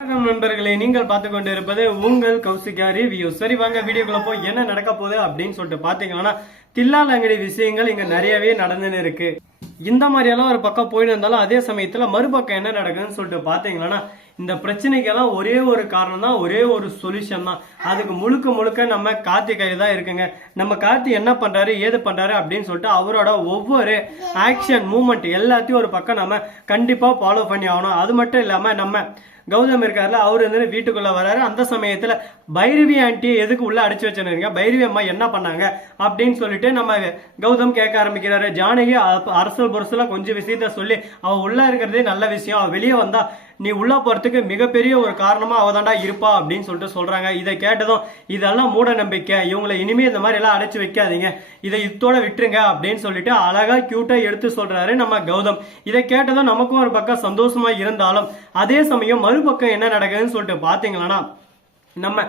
வணக்கம் நண்பர்களே நீங்கள் பார்த்து கொண்டு இருப்பது உங்கள் கௌசிகா ரிவ்யூ சரி வாங்க வீடியோக்குள்ள போய் என்ன நடக்க போகுது அப்படின்னு சொல்லிட்டு பாத்தீங்கன்னா தில்லாலங்கடி விஷயங்கள் இங்க நிறையவே நடந்துன்னு இருக்கு. இந்த மாதிரியெல்லாம் ஒரு பக்கம் போயிட்டு இருந்தாலும் அதே சமயத்துல மறுபக்கம் என்ன நடக்குதுன்னு சொல்லிட்டு பாத்தீங்கன்னா இந்த பிரச்சனைக்கெல்லாம் ஒரே ஒரு காரணம் தான் ஒரே ஒரு சொல்யூஷன் தான். அதுக்கு முழுக்க முழுக்க நம்ம கார்த்தி கையில் தான் இருக்குங்க. நம்ம கார்த்தி என்ன பண்றாரு ஏது பண்றாரு அப்படின்னு சொல்லிட்டு அவரோட ஒவ்வொரு ஆக்ஷன் மூமெண்ட் எல்லாத்தையும் ஒரு பக்கம் நம்ம கண்டிப்பா ஃபாலோ பண்ணி ஆகணும். அது மட்டும் இல்லாம நம்ம கௌதம் இருக்காருல அவர் வந்து வீட்டுக்குள்ள வராரு. அந்த சமயத்துல பைரவி ஆண்டி எதுக்கு உள்ள அடிச்சு வச்சுருங்க பைரவி அம்மா என்ன பண்ணாங்க அப்படின்னு சொல்லிட்டு நம்ம கௌதம் கேட்க ஆரம்பிக்கிறாரு. ஜானகி அரசல் புரசல கொஞ்சம் விஷயத்த சொல்லி அவ உள்ள இருக்கிறதே நல்ல விஷயம். அவள் வெளியே வந்தா நீ உள்ள போறதுக்கு மிகப்பெரிய ஒரு காரணமா அவதாண்டா இருப்பா அப்படின்னு சொல்லிட்டு சொல்றாங்க. இதை கேட்டதும் இதெல்லாம் மூட நம்பிக்கை. இவங்களை இனிமே இந்த மாதிரி எல்லாம் அடைச்சு வைக்காதீங்க. இதை இத்தோட விட்டுருங்க அப்படின்னு சொல்லிட்டு அழகா கியூட்டா எடுத்து சொல்றாரு நம்ம கௌதம். இதை கேட்டதும் நமக்கும் ஒரு பக்கம் சந்தோஷமா இருந்தாலும் அதே சமயம் மறுபக்கம் என்ன நடக்குதுன்னு சொல்லிட்டு பாத்தீங்களா நம்ம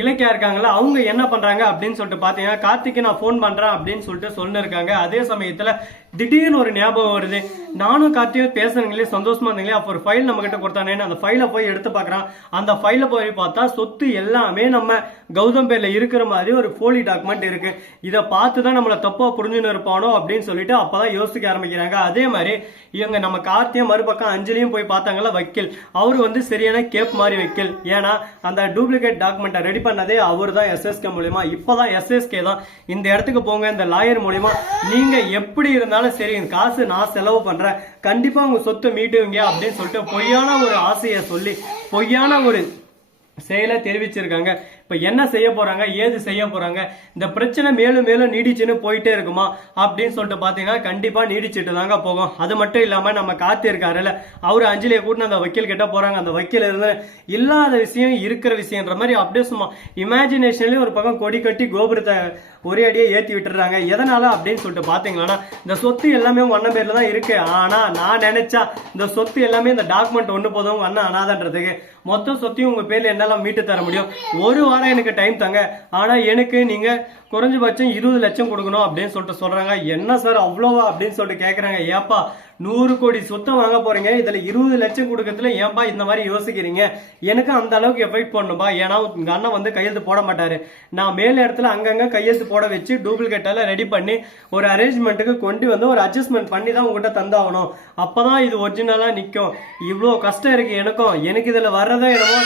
இலக்கியா இருக்காங்கல்ல அவங்க என்ன பண்றாங்க அப்படின்னு சொல்லிட்டு பாத்தீங்கன்னா கார்த்திக்கு நான் ஃபோன் பண்றேன் அப்படின்னு சொல்லிட்டு சொல்லிருக்காங்க. அதே சமயத்துல திடீர்னு ஒரு ஞாபகம் வருது. நானும் கார்த்தியும் பேசுறீங்களே சந்தோஷமா இருந்தீங்களே அப்போ ஒரு ஃபைல் நம்ம கிட்ட கொடுத்தானே அந்த ஃபைலை போய் எடுத்து பார்க்குறான். அந்த ஃபைலை போய் பார்த்தா சொத்து எல்லாமே நம்ம கௌதம் பேர்ல இருக்கிற மாதிரி ஒரு போலி டாக்குமெண்ட் இருக்கு. இதை பார்த்து தான் நம்மளை தப்பா புரிஞ்சுன்னு இருப்பானோ அப்படின்னு சொல்லிட்டு அப்பதான் யோசிக்க ஆரம்பிக்கிறாங்க. அதே மாதிரி இவங்க நம்ம கார்த்தியும் மறுபக்கம் அஞ்சலியும் போய் பார்த்தாங்களா வக்கீல். அவர் வந்து சரியான கேப் மாதிரி வக்கீல். ஏன்னா அந்த டூப்ளிகேட் டாக்குமெண்ட்டை ரெடி பண்ணதே அவர் தான் எஸ்எஸ்கே மூலியமா. இப்போதான் எஸ்எஸ்கே தான். இந்த இடத்துக்கு போங்க இந்த லாயர் மூலியமா. நீங்க எப்படி இருந்தாலும் சரி காசு நான் செலவு பண்றேன். கண்டிப்பா உங்க சொத்து மீட்டுவீங்க அப்படின்னு சொல்லிட்டு பொய்யான ஒரு ஆசையை சொல்லி பொய்யான ஒரு செயலை தெரிவிச்சிருக்காங்க. இப்ப என்ன செய்ய போறாங்க ஏது செய்ய போறாங்க இந்த பிரச்சனை மேலும் மேலும் நீடிச்சுன்னு போயிட்டே இருக்குமா அப்படின்னு சொல்லிட்டு பாத்தீங்கன்னா கண்டிப்பா நீடிச்சுட்டு தாங்க போகும். அது மட்டும் இல்லாம நம்ம காத்து இருக்காருல்ல அவரு அஞ்சலியை கூட்டின அந்த வக்கீல் கிட்ட போறாங்க. அந்த வக்கீல் இருந்து இல்லாத விஷயம் இருக்கிற விஷயம்ன்ற மாதிரி அப்படியே சும்மா இமேஜினேஷன்லேயும் ஒரு பக்கம் கொடி கட்டி கோபுரத்தை ஒரே அடியே ஏத்தி விட்டுறாங்க. எதனால அப்படின்னு சொல்லிட்டு பாத்தீங்கன்னா இந்த சொத்து எல்லாமே உங்க அண்ணன் பேர்ல தான் இருக்கு. ஆனா நான் நினைச்சா இந்த சொத்து எல்லாமே இந்த டாக்குமெண்ட் ஒண்ணு போதும் உங்க அண்ணன் அனாதன்றதுக்கு. மொத்த சொத்தையும் உங்க பேர்ல என்னால மீட்டு தர முடியும். ஒரு வாரம் எனக்கு டைம் தாங்க. ஆனால் எனக்கு நீங்கள் குறைஞ்சபட்சம் இருபது லட்சம் கொடுக்கணும் அப்படின்னு சொல்லிட்டு சொல்கிறாங்க என்ன சார் அவ்வளோவா அப்படின்னு சொல்லிட்டு கேட்குறாங்க ஏப்பா நூறு கோடி சொத்தம் வாங்க போகிறீங்க இதில் இருபது லட்சம் கொடுக்கறதுல ஏன்பா இந்த மாதிரி யோசிக்கிறீங்க? எனக்கு அந்த அளவுக்கு எஃபெக்ட் பண்ணும்பா. ஏன்னா உங்கள் அண்ணன் வந்து கையெழுத்து போட மாட்டார். நான் மேல் இடத்துல அங்கங்கே கையெழுத்து போட வச்சு டூப்ளிகேட்டெல்லாம் ரெடி பண்ணி ஒரு அரேஞ்ச்மெண்ட்டுக்கு கொண்டு வந்து ஒரு அட்ஜஸ்ட்மெண்ட் பண்ணி தான் உங்ககிட்ட தந்தாகணும். அப்போ தான் இது ஒரிஜினலாக நிற்கும் இவ்வளோ கஷ்டம் இருக்குது எனக்கும். எனக்கு இதில் வர்றதோ என்னமோ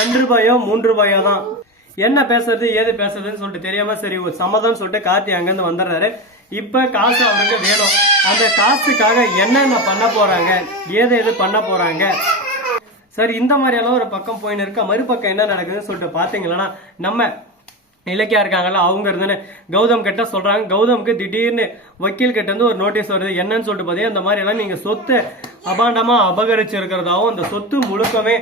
ரெண்டு ரூபாயோ மூன்று ரூபாயோ தான். என்ன பேசுறது ஏது பேசுறதுன்னு சொல்லிட்டு தெரியாம சரி ஒரு சம்மதம்னு சொல்லிட்டு கார்த்தி அங்கிருந்து வந்துடுறாரு. இப்ப காசு அவருக்கு வேணும். அந்த காசுக்காக என்னென்ன பண்ண போறாங்க ஏது எது பண்ண போறாங்க? சரி இந்த மாதிரியெல்லாம் ஒரு பக்கம் போயின்னு இருக்க. மறுபக்கம் என்ன நடக்குதுன்னு சொல்லிட்டு பாத்தீங்கன்னா நம்ம இலக்கியா இருக்காங்கல்ல அவங்க இருந்து கௌதம் கிட்ட சொல்றாங்க. கௌதம்க்கு திடீர்னு வக்கீல் கிட்ட இருந்து ஒரு நோட்டீஸ் வருது. என்னன்னு சொல்லிட்டு பாத்தீங்கன்னா இந்த மாதிரி எல்லாம் நீங்க சொத்து அபாண்டமா அபகரிச்சு இருக்கிறதாவும் அந்த சொத்து முழுக்கமே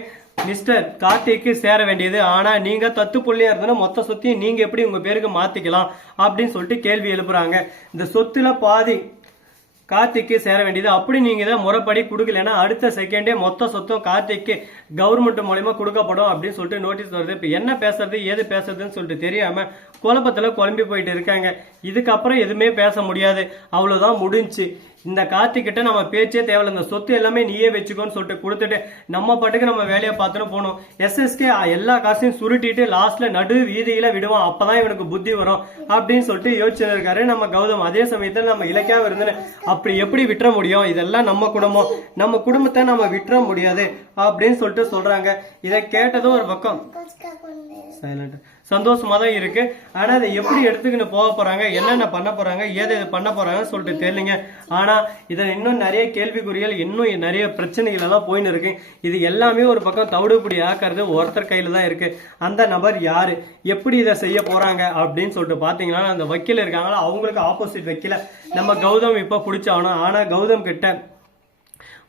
மிஸ்டர் கார்த்திக்கு சேர வேண்டியது. ஆனா நீங்க தத்து புள்ளியா இருந்தா மொத்த சொத்தையும் நீங்க எப்படி உங்க பேருக்கு மாத்திக்கலாம்? அப்படின்னு சொல்லிட்டு கேள்வி எழுப்புறாங்க. இந்த சொத்துல பாதி கார்த்திக்கு சேர வேண்டியது. அப்படி நீங்க இதை முறைப்படி கொடுக்கலன்னா அடுத்த செகண்டே மொத்த சொத்தும் கார்த்திக்கு கவர்மெண்ட் மூலயமா கொடுக்கப்படும் அப்படின்னு சொல்லிட்டு நோட்டீஸ் வருது. இப்போ என்ன பேசுறது ஏது பேசுறதுன்னு சொல்லிட்டு தெரியாம குழப்பத்துல குழம்பி போயிட்டு இருக்காங்க. இதுக்கப்புறம் எதுவுமே பேச முடியாது. அவ்வளவுதான் முடிஞ்சுச்சு இந்த கார்த்திக்கிட்ட நம்ம பேச்சே தேவையில்ல. இந்த சொத்து எல்லாமே நீயே வச்சுக்கோன்னு சொல்லிட்டு கொடுத்துட்டு நம்ம பாட்டுக்கு நம்ம வேலையை பார்த்துன்னு போகணும். எஸ்எஸ்கே எல்லா காசையும் சுருட்டிட்டு லாஸ்ட்ல நடு வீதியில விடுவான். அப்பதான் இவனுக்கு புத்தி வரும் அப்படின்னு சொல்லிட்டு யோசிச்சுட்டு இருக்காரு நம்ம கௌதம். அதே சமயத்துல நம்ம இலக்கியாவை இருந்து அப்படி எப்படி விட்டுற முடியும்? இதெல்லாம் நம்ம குடும்பம். நம்ம குடும்பத்தை நம்ம விட்டுற முடியாது. அப்படின்னு சொல்லிட்டு சொல்றாங்க. இதை கேட்டதும் ஒரு பக்கம். சைலண்ட் சந்தோஷமா தான் இருக்கு. ஆனா அதை எப்படி எடுத்துக்கிட்டு போக போறாங்க? என்னென்ன பண்ண போறாங்க? ஏது எது பண்ண போறாங்கன்னு சொல்லிட்டு தெரியலங்க. ஆனா இதுல இன்னும் நிறைய கேள்விக்குறிகள் இன்னும் நிறைய பிரச்சனைகள் எல்லாம் போயின்னு இருக்கு. இது எல்லாமே ஒரு பக்கம் தவிடுபடி ஆக்கிறது ஒருத்தர் கையில தான் இருக்கு. அந்த நபர் யாரு? எப்படி இதை செய்ய போறாங்க? அப்படின்னு சொல்லிட்டு பாத்தீங்கன்னா அந்த வக்கீல் இருக்காங்களா? அவங்களுக்கு ஆப்போசிட் வக்கீல. நம்ம கௌதம் இப்ப பிடிச்சாகணும். ஆனா கௌதம் கிட்ட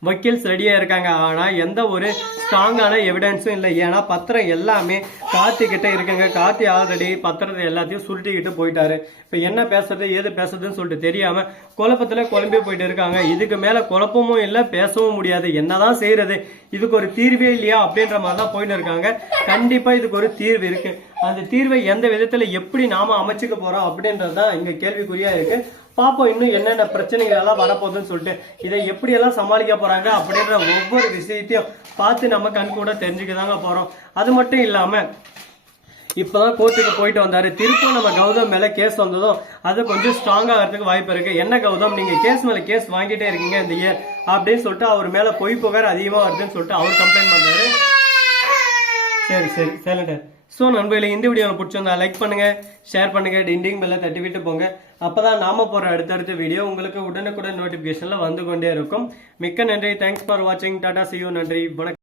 வக்கீல்ஸ் ரெடியாக இருக்காங்க. ஆனால் எந்த ஒரு ஸ்ட்ராங்கான எவிடன்ஸும் இல்லை. ஏன்னா பத்திரம் எல்லாமே கார்த்தி இருக்குங்க. கார்த்தி ஆல்ரெடி பத்திரத்தை எல்லாத்தையும் சுருட்டிக்கிட்டு போயிட்டாரு. இப்போ என்ன பேசுறது ஏது பேசுறதுன்னு சொல்லிட்டு தெரியாமல் குழப்பத்தில் குழம்பி போயிட்டு இருக்காங்க. இதுக்கு மேலே குழப்பமும் இல்லை பேசவும் முடியாது. என்னதான் செய்யறது? இதுக்கு ஒரு தீர்வே இல்லையா அப்படின்ற மாதிரி தான் போயிட்டு இருக்காங்க. கண்டிப்பாக இதுக்கு ஒரு தீர்வு இருக்குது அந்த தீர்வை எந்த விதத்தில் எப்படி நாம் அமைச்சிக்க போகிறோம் அப்படின்றது தான் இங்கே கேள்விக்குறியாக இருக்குது பாப்போம் இன்னும் என்னென்ன பிரச்சனைகள் எல்லாம் வரப்போகுதுன்னு சொல்லிட்டு இதை எப்படியெல்லாம் சமாளிக்க போறாங்க அப்படின்ற ஒவ்வொரு விஷயத்தையும் பார்த்து நம்ம கண் கூட தெரிஞ்சுக்க தாங்க போறோம். அது மட்டும் இல்லாம இப்பதான் கோர்ட்டுக்கு போயிட்டு வந்தாரு. திருப்பும் நம்ம கௌதம் மேல கேஸ் வந்ததும் அது கொஞ்சம் ஸ்ட்ராங் ஆகிறதுக்கு வாய்ப்பு இருக்கு. என்ன கௌதம்? நீங்க கேஸ் மேல கேஸ் வாங்கிட்டே இருக்கீங்க இந்த இயர் அப்படின்னு சொல்லிட்டு அவர் மேல பொய் புகார் அதிகமா வருதுன்னு சொல்லிட்டு அவர் கம்ப்ளைண்ட் பண்றாரு. சரி சரி சைலண்ட் ஸோ நண்பர்களே இந்த வீடியோ பிடிச்சிருந்தா லைக் பண்ணுங்க ஷேர் பண்ணுங்க டிண்டிங் பெல்ல தட்டி விட்டு போங்க. அப்பதான் நாம போற அடுத்தடுத்த வீடியோ உங்களுக்கு உடனுக்குடன் நோட்டிபிகேஷன்ல வந்து கொண்டே இருக்கும். மிக்க நன்றி. தேங்க்ஸ் ஃபார் வாட்சிங் டாடா சியூ நன்றி. வணக்கம்.